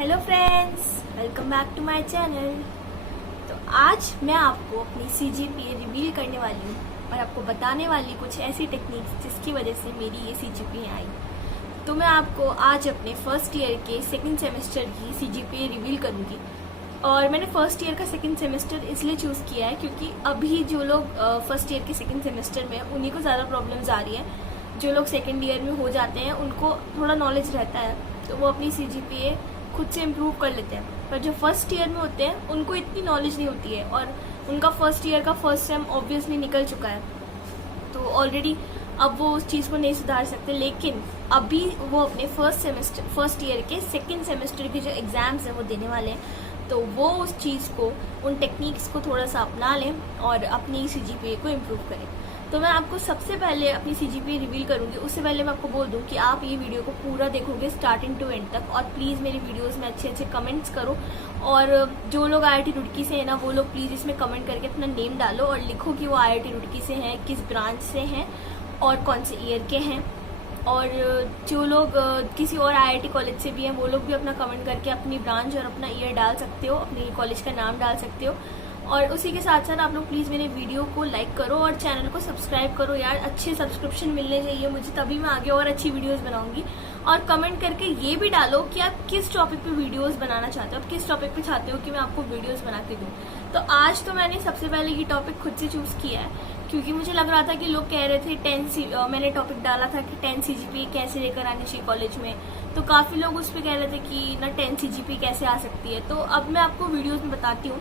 Hello friends, welcome back to my channel. तो आज मैं आपको अपनी CGPA रिवील करने वाली हूँ और आपको बताने वाली कुछ ऐसी टेक्निक्स जिसकी वजह से मेरी ये CGPA आई। तो मैं आपको आज अपने फर्स्ट ईयर के सेकंड सेमेस्टर की CGPA रिवील करूँगी। और मैंने फर्स्ट ईयर का सेकंड सेमेस्टर इसलिए चूज़ किया है क्योंकि अभी जो लोग फर्स्ट ईयर के सेकंड सेमेस्टर में उन्हीं को ज़्यादा प्रॉब्लम्स आ रही है। जो लोग सेकंड ईयर में हो जाते हैं उनको थोड़ा नॉलेज रहता है तो वो अपनी CGPA खुद से इम्प्रूव कर लेते हैं, पर जो फर्स्ट ईयर में होते हैं उनको इतनी नॉलेज नहीं होती है और उनका फर्स्ट ईयर का फर्स्ट सेम ऑब्वियसली निकल चुका है, तो ऑलरेडी अब वो उस चीज़ को नहीं सुधार सकते। लेकिन अभी वो अपने फर्स्ट ईयर के सेकंड सेमेस्टर के जो एग्ज़ाम्स हैं वो देने वाले हैं, तो वो उस चीज़ को, उन टेक्निक्स को थोड़ा सा अपना लें और अपनी CGPA को इम्प्रूव करें। तो मैं आपको सबसे पहले अपनी CGPA रिवील करूंगी। उससे पहले मैं आपको बोल दूं कि आप ये वीडियो को पूरा देखोगे स्टार्टिंग टू एंड तक, और प्लीज़ मेरी वीडियोस में अच्छे अच्छे कमेंट्स करो। और जो लोग IIT रुड़की से हैं ना, वो लोग प्लीज़ इसमें कमेंट करके अपना नेम डालो और लिखो कि वो IIT रुड़की से हैं, किस ब्रांच से हैं और कौन से ईयर के हैं। और जो लोग किसी और IIT कॉलेज से भी हैं वो लोग भी अपना कमेंट करके अपनी ब्रांच और अपना ईयर डाल सकते हो, अपनी कॉलेज का नाम डाल सकते हो। और उसी के साथ साथ आप लोग प्लीज़ मेरे वीडियो को लाइक करो और चैनल को सब्सक्राइब करो यार। अच्छे सब्सक्रिप्शन मिलने चाहिए मुझे, तभी मैं आगे और अच्छी वीडियोस बनाऊंगी। और कमेंट करके ये भी डालो कि आप किस टॉपिक पे वीडियोस बनाना चाहते हो, आप किस टॉपिक पे चाहते हो कि मैं आपको वीडियोस बना के दूँ। तो आज तो मैंने सबसे पहले ये टॉपिक खुद से चूज़ किया है क्योंकि मुझे लग रहा था कि लोग कह रहे थे मैंने टॉपिक डाला था कि 10 CGPA कैसे लेकर आनी चाहिए कॉलेज में, तो काफ़ी लोग उस पर कह रहे थे कि ना 10 CGPA कैसे आ सकती है। तो अब मैं आपको वीडियोज़ में बताती हूँ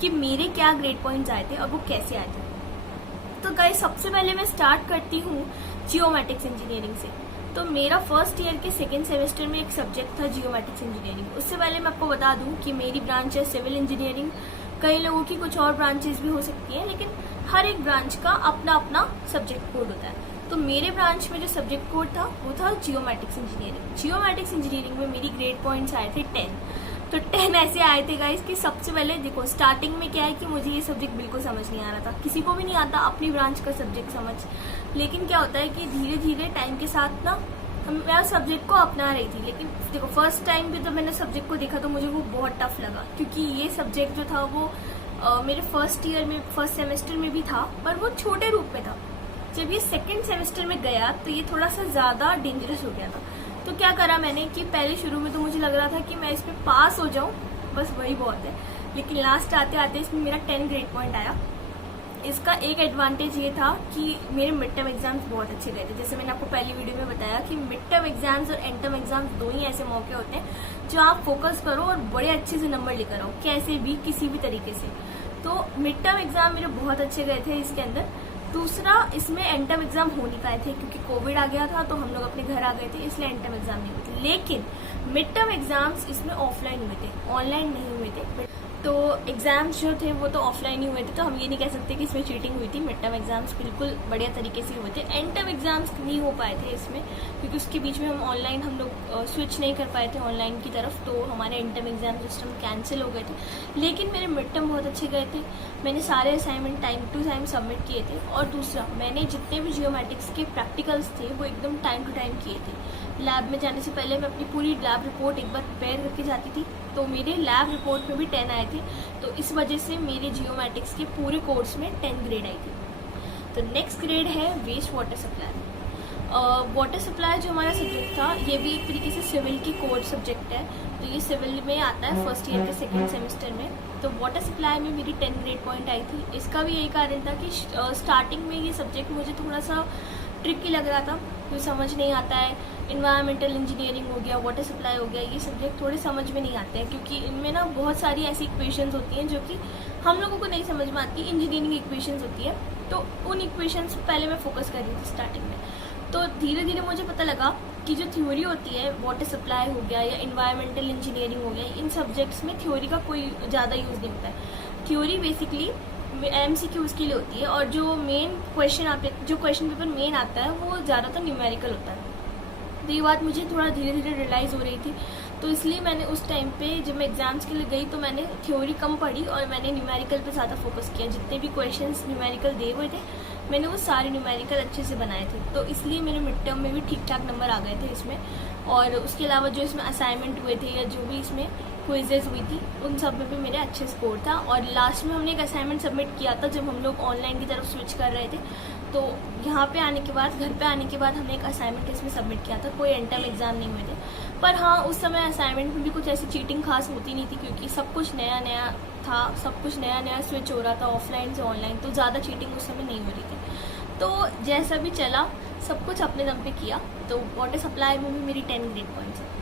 कि मेरे क्या ग्रेड पॉइंट्स आए थे और वो कैसे आए थे। तो गाइस, सबसे पहले मैं स्टार्ट करती हूँ जियोमेट्रिक्स इंजीनियरिंग से। तो मेरा फर्स्ट ईयर के सेकेंड सेमेस्टर में एक सब्जेक्ट था जियोमेट्रिक्स इंजीनियरिंग। उससे पहले मैं आपको बता दूं कि मेरी ब्रांच है सिविल इंजीनियरिंग। कई लोगों की कुछ और ब्रांचेस भी हो सकती हैं, लेकिन हर एक ब्रांच का अपना अपना सब्जेक्ट कोड होता है। तो मेरे ब्रांच में जो सब्जेक्ट कोड था वो था जियोमेट्रिक्स इंजीनियरिंग। जियोमेट्रिक्स इंजीनियरिंग में मेरी ग्रेड पॉइंट्स आए थे 10। तो 10 ऐसे आए थे गाइस कि सबसे पहले देखो, स्टार्टिंग में क्या है कि मुझे ये सब्जेक्ट बिल्कुल समझ नहीं आ रहा था, किसी को भी नहीं आता अपनी ब्रांच का सब्जेक्ट समझ। लेकिन क्या होता है कि धीरे धीरे टाइम के साथ ना मैं सब्जेक्ट को अपना रही थी। लेकिन देखो, फर्स्ट टाइम भी जब मैंने सब्जेक्ट को देखा तो मुझे वो बहुत टफ लगा क्योंकि ये सब्जेक्ट जो था वो मेरे फर्स्ट ईयर में, फर्स्ट सेमेस्टर में भी था, पर वो छोटे रूप में था। जब ये सेकेंड सेमेस्टर में गया तो ये थोड़ा सा ज़्यादा डेंजरस हो गया था। तो क्या करा मैंने कि पहले शुरू में तो मुझे लग रहा था कि मैं इसमें पास हो जाऊं, बस वही बहुत है। लेकिन लास्ट आते आते इसमें मेरा 10 ग्रेड पॉइंट आया। इसका एक एडवांटेज ये था कि मेरे मिड टर्म एग्जाम्स बहुत अच्छे गए थे। जैसे मैंने आपको पहली वीडियो में बताया कि मिड टर्म एग्जाम्स और एंड टर्म एग्जाम्स दो ही ऐसे मौके होते हैं जो आप फोकस करो और बड़े अच्छे से नंबर लेकर आओ, कैसे भी, किसी भी तरीके से। तो मिड टर्म एग्जाम मेरे बहुत अच्छे गए थे इसके अंदर। दूसरा, इसमें एंड टर्म एग्जाम हो नहीं पाए थे क्योंकि कोविड आ गया था, तो हम लोग अपने घर आ गए थे, इसलिए एंड टर्म एग्जाम नहीं हुए थे। लेकिन मिड टर्म एग्जाम्स इसमें ऑफलाइन हुए थे, ऑनलाइन नहीं हुए थे। तो एग्जाम्स जो थे वो तो ऑफलाइन ही हुए थे, तो हम ये नहीं कह सकते कि इसमें चीटिंग हुई थी। मिड टर्म एग्जाम्स बिल्कुल बढ़िया तरीके से हुए थे। एंड टर्म एग्जाम्स नहीं हो पाए थे इसमें क्योंकि उसके बीच में हम लोग स्विच नहीं कर पाए थे ऑनलाइन की तरफ, तो हमारे and term exam system cancel हो गए थे। लेकिन मेरे मिड टर्म बहुत अच्छे गए थे। मैंने सारे assignment time to time submit किए थे। और दूसरा, मैंने जितने भी जियोमेट्रिक्स के प्रैक्टिकल्स थे वो एकदम टाइम टू टाइम किए थे। लैब में जाने से पहले मैं अपनी पूरी लैब रिपोर्ट एक बार प्रिपेयर करके जाती थी, तो मेरे लैब रिपोर्ट में भी 10 आए थे। तो इस वजह से मेरे जियोमेट्रिक्स के पूरे कोर्स में 10 ग्रेड आई थी। तो नेक्स्ट ग्रेड है waste water supply. Water supply जो हमारा सब्जेक्ट था ये भी एक तरीके से सिविल की कोर सब्जेक्ट है, तो ये सिविल में आता है फर्स्ट ईयर के सेकेंड सेमेस्टर में। तो वाटर सप्लाई में मेरी 10 ग्रेड पॉइंट आई थी। इसका भी यही कारण था कि स्टार्टिंग में ये सब्जेक्ट मुझे थोड़ा सा ट्रिकी लग रहा था, कोई समझ नहीं आता है। इन्वायरमेंटल इंजीनियरिंग हो गया, वाटर सप्लाई हो गया, ये सब्जेक्ट थोड़े समझ में नहीं आते हैं क्योंकि इनमें ना बहुत सारी ऐसी इक्वेशंस होती हैं जो कि हम लोगों को नहीं समझ में आती। इंजीनियरिंग इक्वेशंस होती है, तो उन इक्वेशंस पर पहले मैं फोकस कर रही थी स्टार्टिंग में। तो धीरे धीरे मुझे पता लगा कि जो थ्योरी होती है, वाटर सप्लाई हो गया या इन्वायरमेंटल इंजीनियरिंग हो गया, इन सब्जेक्ट्स में थ्योरी का कोई ज़्यादा यूज़ नहीं होता है। थ्योरी बेसिकली MCQs के लिए होती है और जो मेन क्वेश्चन जो क्वेश्चन पेपर मेन आता है वो ज़्यादातर न्यूमेरिकल होता है। तो ये बात मुझे थोड़ा धीरे धीरे रियलाइज़ हो रही थी, तो इसलिए मैंने उस टाइम पे जब मैं एग्जाम्स के लिए गई तो मैंने थ्योरी कम पढ़ी और मैंने न्यूमेरिकल पे ज़्यादा फोकस किया। जितने भी क्वेश्चंस न्यूमेरिकल दिए हुए थे मैंने वो सारे न्यूमेरिकल अच्छे से बनाए थे, तो इसलिए मेरे मिड टर्म में भी ठीक ठाक नंबर आ गए थे इसमें। और उसके अलावा जो इसमें असाइनमेंट हुए थे या जो भी इसमें क्विजेज हुई थी उन सब में भी मेरे अच्छे स्कोर था। और लास्ट में हमने एक असाइनमेंट सबमिट किया था जब हम लोग ऑनलाइन की तरफ स्विच कर रहे थे, तो यहाँ पे आने के बाद, घर पे आने के बाद हमने एक असाइनमेंट इसमें सबमिट किया था। कोई एंड टाइम एग्जाम नहीं हुए थे, पर हाँ उस समय असाइनमेंट में भी कुछ ऐसी चीटिंग खास होती नहीं थी क्योंकि सब कुछ नया नया था, सब कुछ नया नया स्विच हो रहा था ऑफलाइन से ऑनलाइन, तो ज़्यादा चीटिंग उस समय नहीं हो रही थी। तो जैसा भी चला सब कुछ अपने दम पे किया। तो वाटर सप्लाई में भी मेरी 10 ग्रेड पॉइंट्स है।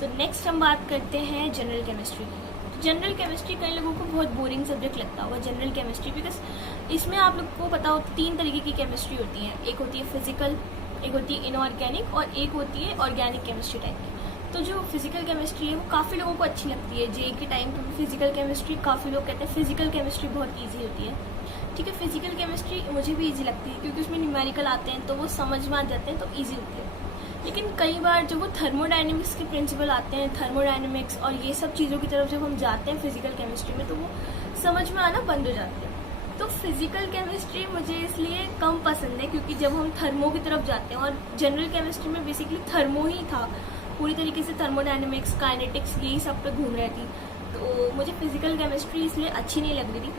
तो नेक्स्ट हम बात करते हैं जनरल केमिस्ट्री की। जनरल केमिस्ट्री कई लोगों को बहुत बोरिंग सब्जेक्ट लगता होगा जनरल केमिस्ट्री, बिकॉज इसमें आप लोग को पता हो 3 तरीके की केमिस्ट्री होती है। एक होती है फिजिकल, एक होती है इनऑर्गेनिक और एक होती है ऑर्गेनिक केमिस्ट्री टाइप की। तो जो फिजिकल केमिस्ट्री है वो काफ़ी लोगों को अच्छी लगती है। जे के टाइम पे फिजिकल केमिस्ट्री काफ़ी लोग कहते हैं फिजिकल केमिस्ट्री बहुत ईजी होती है। ठीक है, फिजिकल केमिस्ट्री मुझे भी ईजी लगती है क्योंकि उसमें न्यूमेरिकल आते हैं तो वो समझ में आ जाते हैं, तो ईजी होती है। लेकिन कई बार जब वो थर्मोडायनेमिक्स के प्रिंसिपल आते हैं, थर्मोडायनेमिक्स और ये सब चीज़ों की तरफ जब हम जाते हैं फिजिकल केमिस्ट्री में, तो वो समझ में आना बंद हो जाते हैं। तो फिजिकल केमिस्ट्री मुझे इसलिए कम पसंद है क्योंकि जब हम थर्मो की तरफ जाते हैं, और जनरल केमिस्ट्री में बेसिकली थर्मो ही था, पूरी तरीके से थर्मोडायनेमिक्स, काइनेटिक्स यही सब पे घूम रही थी। तो मुझे फिजिकल केमिस्ट्री इसलिए अच्छी नहीं लग रही थी,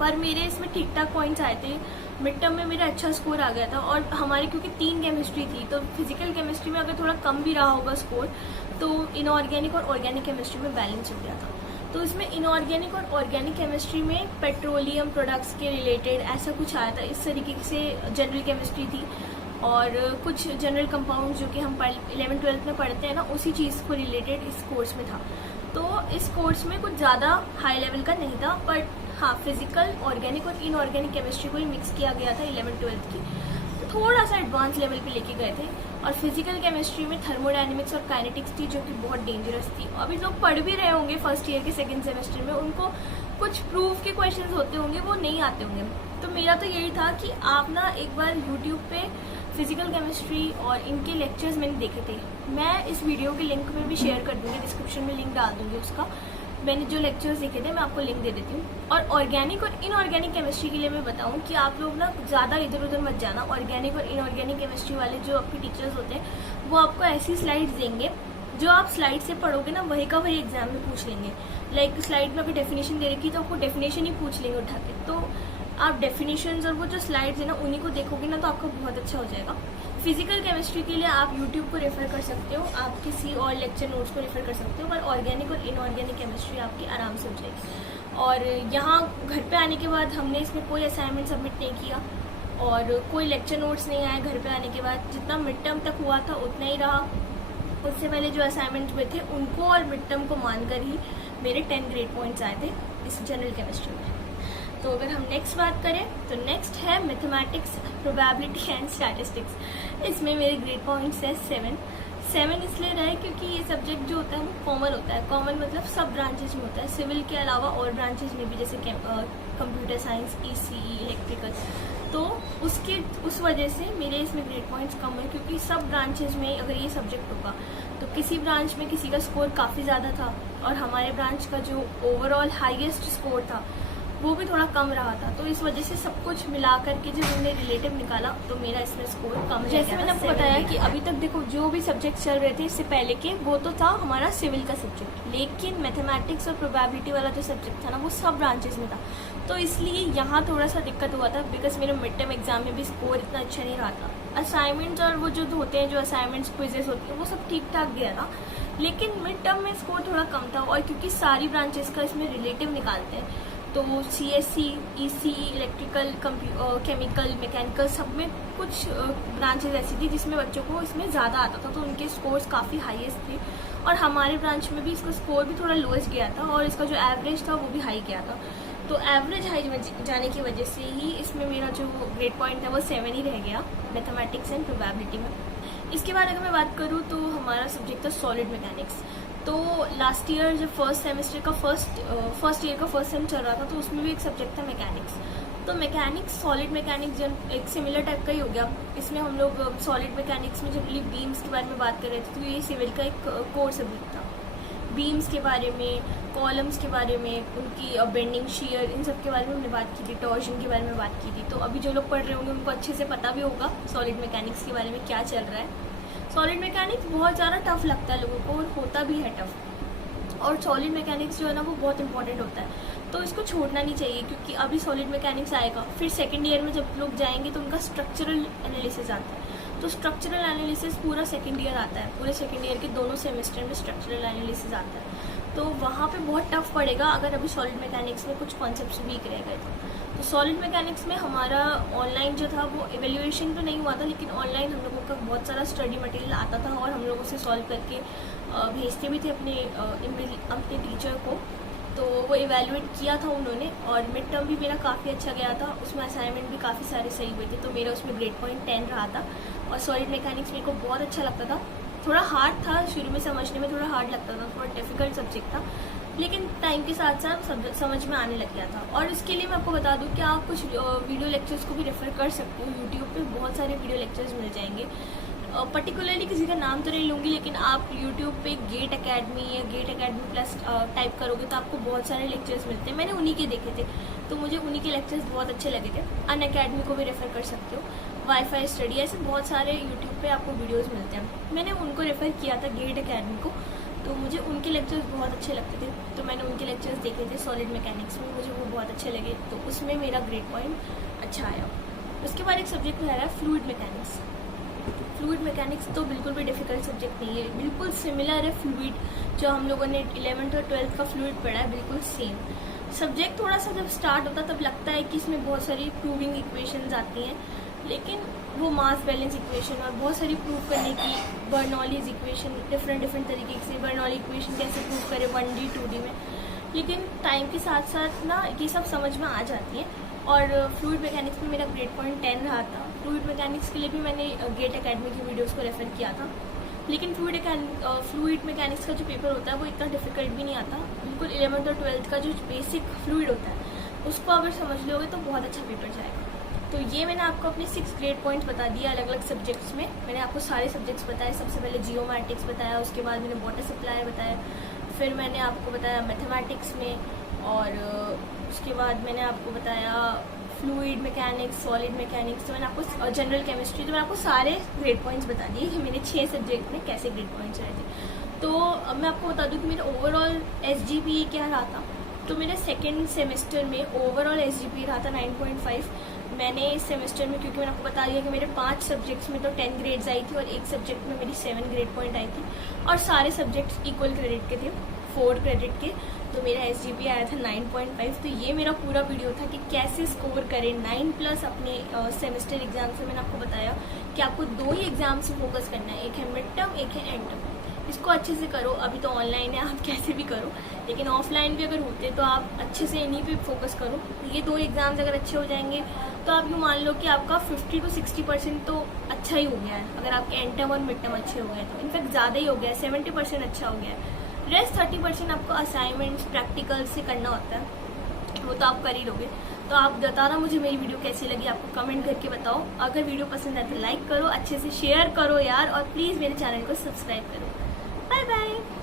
पर मेरे इसमें ठीक ठाक पॉइंट्स आए थे। मिड टर्म में मेरा अच्छा स्कोर आ गया था। और हमारे क्योंकि 3 केमिस्ट्री थी, तो फिजिकल केमिस्ट्री में अगर थोड़ा कम भी रहा होगा स्कोर, तो इनऑर्गेनिक और ऑर्गेनिक केमिस्ट्री में बैलेंस हो गया था। तो इसमें इनऑर्गेनिक और ऑर्गेनिक केमिस्ट्री में पेट्रोलियम प्रोडक्ट्स के रिलेटेड ऐसा कुछ आया था। इस तरीके से जनरल केमिस्ट्री थी। और कुछ जनरल कंपाउंड जो कि हम 11th-12th में पढ़ते हैं ना, उसी चीज़ को रिलेटेड इस कोर्स में था। तो इस कोर्स में कुछ ज़्यादा हाई लेवल का नहीं था, बट हाँ फिजिकल, ऑर्गेनिक और इनऑर्गेनिक केमिस्ट्री को ही मिक्स किया गया था 11th-12th की, तो थोड़ा सा एडवांस लेवल पे लेके गए थे। और फिजिकल केमिस्ट्री में थर्मोडायनेमिक्स और काइनेटिक्स थी जो कि बहुत डेंजरस थी। अभी लोग पढ़ भी रहे होंगे फर्स्ट ईयर के 2nd सेमेस्टर में, उनको कुछ प्रूफ के क्वेश्चंस होते होंगे, वो नहीं आते होंगे। तो मेरा तो यही था कि आप ना एक बार यूट्यूब पे फिजिकल केमिस्ट्री और इनके लेक्चर्स मैंने देखे थे, मैं इस वीडियो के लिंक में भी शेयर कर दूंगी, डिस्क्रिप्शन में लिंक डाल दूंगी उसका। मैंने जो लेक्चर्स देखे थे मैं आपको लिंक दे देती हूँ। और ऑर्गेनिक और इनऑर्गेनिक केमिस्ट्री के लिए मैं बताऊँ कि आप लोग ना ज़्यादा इधर उधर मत जाना। ऑर्गेनिक और इनऑर्गेनिक केमिस्ट्री वाले जो आपके टीचर्स होते हैं वो आपको ऐसी स्लाइड्स देंगे जो आप स्लाइड से पढ़ोगे ना वही का वही एग्जाम में पूछ लेंगे। लाइक स्लाइड में अगर डेफिनेशन दे रखी तो आपको डेफिनेशन ही पूछ लेंगे उठा के। तो आप डेफिनेशंस और वो जो स्लाइड्स है ना उन्हीं को देखोगे ना तो आपका बहुत अच्छा हो जाएगा। फिजिकल केमिस्ट्री के लिए आप यूट्यूब को रेफर कर सकते हो, आप किसी और लेक्चर नोट्स को रेफर कर सकते हो, पर ऑर्गेनिक और इनऑर्गेनिक केमिस्ट्री आपकी आराम से हो जाएगी। और यहाँ घर पे आने के बाद हमने इसमें कोई असाइनमेंट सबमिट नहीं किया और कोई लेक्चर नोट्स नहीं आए। घर पे आने के बाद जितना मिड टर्म तक हुआ था उतना ही रहा। उससे पहले जो असाइनमेंट हुए थे उनको और मिड टर्म को मानकर ही मेरे 10 ग्रेड पॉइंट्स आए थे इस जनरल केमिस्ट्री में। तो अगर हम नेक्स्ट बात करें तो नेक्स्ट है मैथमेटिक्स, प्रोबेबिलिटी एंड स्टैटिस्टिक्स। इसमें मेरे ग्रेड पॉइंट्स है 7 इसलिए रहे क्योंकि ये सब्जेक्ट जो होता है वो कॉमन होता है। कॉमन मतलब सब ब्रांचेज में होता है, सिविल के अलावा और ब्रांचेज में भी, जैसे कंप्यूटर साइंस, ईसीई, इलेक्ट्रिकल। तो उस वजह से मेरे इसमें ग्रेड पॉइंट्स कम है क्योंकि सब ब्रांचेज में अगर ये सब्जेक्ट होगा तो किसी ब्रांच में किसी का स्कोर काफ़ी ज़्यादा था और हमारे ब्रांच का जो ओवरऑल हाईएस्ट स्कोर था वो भी थोड़ा कम रहा था। तो इस वजह से सब कुछ मिला करके जब हमने रिलेटिव निकाला तो मेरा इसमें स्कोर कम। जैसे मैंने आपको बताया कि अभी तक देखो जो भी सब्जेक्ट चल रहे थे इससे पहले के वो तो था हमारा सिविल का सब्जेक्ट, लेकिन मैथमेटिक्स और प्रोबेबिलिटी वाला जो सब्जेक्ट था ना वो सब ब्रांचेस में था। तो इसलिए यहाँ थोड़ा सा दिक्कत हुआ था बिकॉज मेरे मिड टर्म एग्जाम में भी स्कोर इतना अच्छा नहीं रहा था। असाइनमेंट्स और वो जो होते हैं, जो असाइनमेंट्स क्विजेस होती हैं, वो सब ठीक ठाक गया था, लेकिन मिड टर्म में स्कोर थोड़ा कम था। और क्योंकि सारी ब्रांचेस का इसमें रिलेटिव निकालते हैं तो CSE, ECE, electrical, chemical, mechanical, सब में कुछ ब्रांचेज ऐसी थी जिसमें बच्चों को इसमें ज़्यादा आता था, तो उनके स्कोर्स काफ़ी हाईएस्ट थे। और हमारे ब्रांच में भी इसका स्कोर भी थोड़ा लोएस्ट गया था और इसका जो एवरेज था वो भी हाई गया था। तो एवरेज हाई जाने की वजह से ही इसमें मेरा जो ग्रेड पॉइंट था वो 7 ही रह गया मैथमेटिक्स एंड प्रोबेबिलिटी में। इसके बाद अगर मैं बात करूँ तो हमारा सब्जेक्ट था सॉलिड मैकेनिक्स। तो लास्ट ईयर जब फर्स्ट ईयर का फर्स्ट सेम चल रहा था तो उसमें भी एक सब्जेक्ट था मैकेनिक्स। तो मैकेनिक्स, सॉलिड मैकेनिक्स जब एक सिमिलर टाइप का ही हो गया। इसमें हम लोग सॉलिड मैकेनिक्स में जनरली बीम्स के बारे में बात कर रहे थे, तो ये सिविल का एक कोर सब्जेक्ट था। बीम्स के बारे में, कॉलम्स के बारे में, उनकी बेंडिंग, शियर, इन सब के बारे में हमने बात की थी, टॉर्शन के बारे में बात की थी। तो अभी जो लोग पढ़ रहे होंगे उनको अच्छे से पता भी होगा सॉलिड मैकेनिक्स के बारे में क्या चल रहा है। सॉलिड मैकेनिक्स बहुत ज़्यादा टफ लगता है लोगों को और होता भी है टफ, और सॉलिड मैकेनिक्स जो है ना वो बहुत इंपॉर्टेंट होता है, तो इसको छोड़ना नहीं चाहिए। क्योंकि अभी सॉलिड मैकेनिक्स आएगा, फिर सेकंड ईयर में जब लोग जाएंगे तो उनका स्ट्रक्चरल एनालिसिस आता है, तो स्ट्रक्चरल एनालिसिस पूरा सेकंड ईयर आता है, पूरे सेकंड ईयर के दोनों सेमेस्टर में स्ट्रक्चरल एनालिसिस आता है, तो वहाँ पे बहुत टफ पड़ेगा अगर अभी सॉलिड मैकेनिक्स में कुछ कॉन्सेप्ट्स वीक रह गए तो सॉलिड मैकेनिक्स में हमारा ऑनलाइन जो था वो एवेल्यूएशन तो नहीं हुआ था, लेकिन ऑनलाइन हम लोगों का बहुत सारा स्टडी मटेरियल आता था और हम लोगों से सॉल्व करके भेजते भी थे अपने टीचर को, तो वो इवेल्युएट किया था उन्होंने, और मिड टर्म भी मेरा काफ़ी अच्छा गया था, उसमें असाइनमेंट भी काफ़ी सारे सही हुए थे, तो मेरा उसमें ग्रेड पॉइंट 10 रहा था। और सॉलिड मैकेनिक्स मेरे को बहुत अच्छा लगता था, थोड़ा हार्ड था शुरू में समझने में, थोड़ा हार्ड लगता था, थोड़ा डिफिकल्ट सब्जेक्ट था, लेकिन टाइम के साथ साथ समझ में आने लग गया था। और इसके लिए मैं आपको बता दूं कि आप कुछ वीडियो लेक्चर्स को भी रेफर कर सकते हो, यूट्यूब पे बहुत सारे वीडियो लेक्चर्स मिल जाएंगे। पर्टिकुलरली किसी का नाम तो नहीं लूँगी, लेकिन आप यूट्यूब पे गेट अकेडमी या गेट अकेडमी प्लस टाइप करोगे तो आपको बहुत सारे लेक्चर्स मिलते हैं। मैंने उन्हीं के देखे थे, तो मुझे उन्हीं के लेक्चर्स बहुत अच्छे लगे थे। अन अकेडमी को भी रेफर कर सकते हो, वाईफाई स्टडी, ऐसे बहुत सारे यूट्यूब पे आपको वीडियोज़ मिलते हैं। मैंने उनको रेफर किया था गेट अकेडमी को, तो मुझे उनके लेक्चर्स बहुत अच्छे लगते थे, तो मैंने उनके लेक्चर्स देखे थे सॉलिड मैकेनिक्स में, मुझे वो बहुत अच्छे लगे, तो उसमें मेरा ग्रेड पॉइंट अच्छा आया। उसके बाद एक सब्जेक्ट में आ रहा है फ्लूइड मैकेनिक्स। फ्लूइड मैकेनिक्स तो बिल्कुल भी डिफिकल्ट सब्जेक्ट नहीं है, बिल्कुल सिमिलर है फ्लूइड जो हम लोगों ने 11th और 12th का फ्लूइड पढ़ा है, बिल्कुल सेम सब्जेक्ट। थोड़ा सा जब स्टार्ट होता तब लगता है कि इसमें बहुत सारी प्रूविंग इक्वेशंस आती हैं, लेकिन वो मास बैलेंस इक्वेशन और बहुत सारी प्रूव करने की, बर्नौलीज इक्वेशन, डिफरेंट तरीके से बर्नौली इक्वेशन कैसे प्रूव करें 1D 2D में, लेकिन टाइम के साथ साथ ना ये सब समझ में आ जाती है। और फ्लूइड मैकेनिक्स में मेरा ग्रेड पॉइंट 10 रहा था। फ्लूइड मैकेनिक्स के लिए भी मैंने गेट अकेडमी की वीडियोस को रेफर किया था, लेकिन फ्लूइड मैकेनिक्स का जो पेपर होता है वो इतना डिफिकल्ट भी नहीं आता, बिल्कुल 11th और 12th का जो बेसिक फ्लूइड होता है उसको अगर समझ लोगे तो बहुत अच्छा पेपर जाएगा। तो ये मैंने आपको अपने 6 ग्रेड पॉइंट्स बता दिए अलग अलग सब्जेक्ट्स में। मैंने आपको सारे सब्जेक्ट्स बताए, सबसे पहले जियोमैटिक्स बताया, उसके बाद मैंने वाटर सप्लाई बताया, फिर मैंने आपको बताया मैथमेटिक्स में, और उसके बाद मैंने आपको बताया फ्लूइड मैकेनिक्स, सॉलिड मैकेनिक्स, तो मैंने आपको जनरल केमिस्ट्री, तो मैंने आपको सारे ग्रेड पॉइंट्स बता दिए कि मेरे 6 सब्जेक्ट में कैसे ग्रेड पॉइंट्स रहे थे। तो अब मैं आपको बता दूं कि मेरा ओवरऑल SGPA क्या रहा था। तो मेरे सेकेंड सेमेस्टर में ओवरऑल SGPA रहा था 9.5। मैंने इस सेमेस्टर में, क्योंकि मैंने आपको बता दिया कि मेरे 5 सब्जेक्ट्स में तो 10 ग्रेड्स आई थी और एक सब्जेक्ट में मेरी 7 ग्रेड पॉइंट आई थी, और सारे सब्जेक्ट्स इक्वल क्रेडिट के थे, 4 क्रेडिट के, तो मेरा SGPA आया था 9.5। तो ये मेरा पूरा वीडियो था कि कैसे स्कोर करें 9+ अपने सेमेस्टर एग्जाम से। मैंने आपको बताया कि आपको 2 ही एग्जाम से फोकस करना है, एक है मिड टर्म, एक है एंड टर्म। इसको अच्छे से करो, अभी तो ऑनलाइन है, आप कैसे भी करो, लेकिन ऑफलाइन भी अगर होते तो आप अच्छे से इन्हीं पे फोकस करो। ये 2 एग्जाम्स अगर अच्छे हो जाएंगे तो आप यूँ मान लो कि आपका 50 to 60% तो अच्छा ही हो गया है। अगर आपके एंड टर्म और मिड टर्म अच्छे हो गए तो इनफैक्ट ज़्यादा ही हो गया है, 70% अच्छा हो गया है। रेस्ट 30% आपको असाइनमेंट्स, प्रैक्टिकल से करना होता है, वो तो आप कर ही लोगे। तो आप बताना मुझे मेरी वीडियो कैसी लगी, आपको कमेंट करके बताओ। अगर वीडियो पसंद आए तो लाइक करो, अच्छे से शेयर करो यार, और प्लीज़ मेरे चैनल को सब्सक्राइब करो। Bye bye.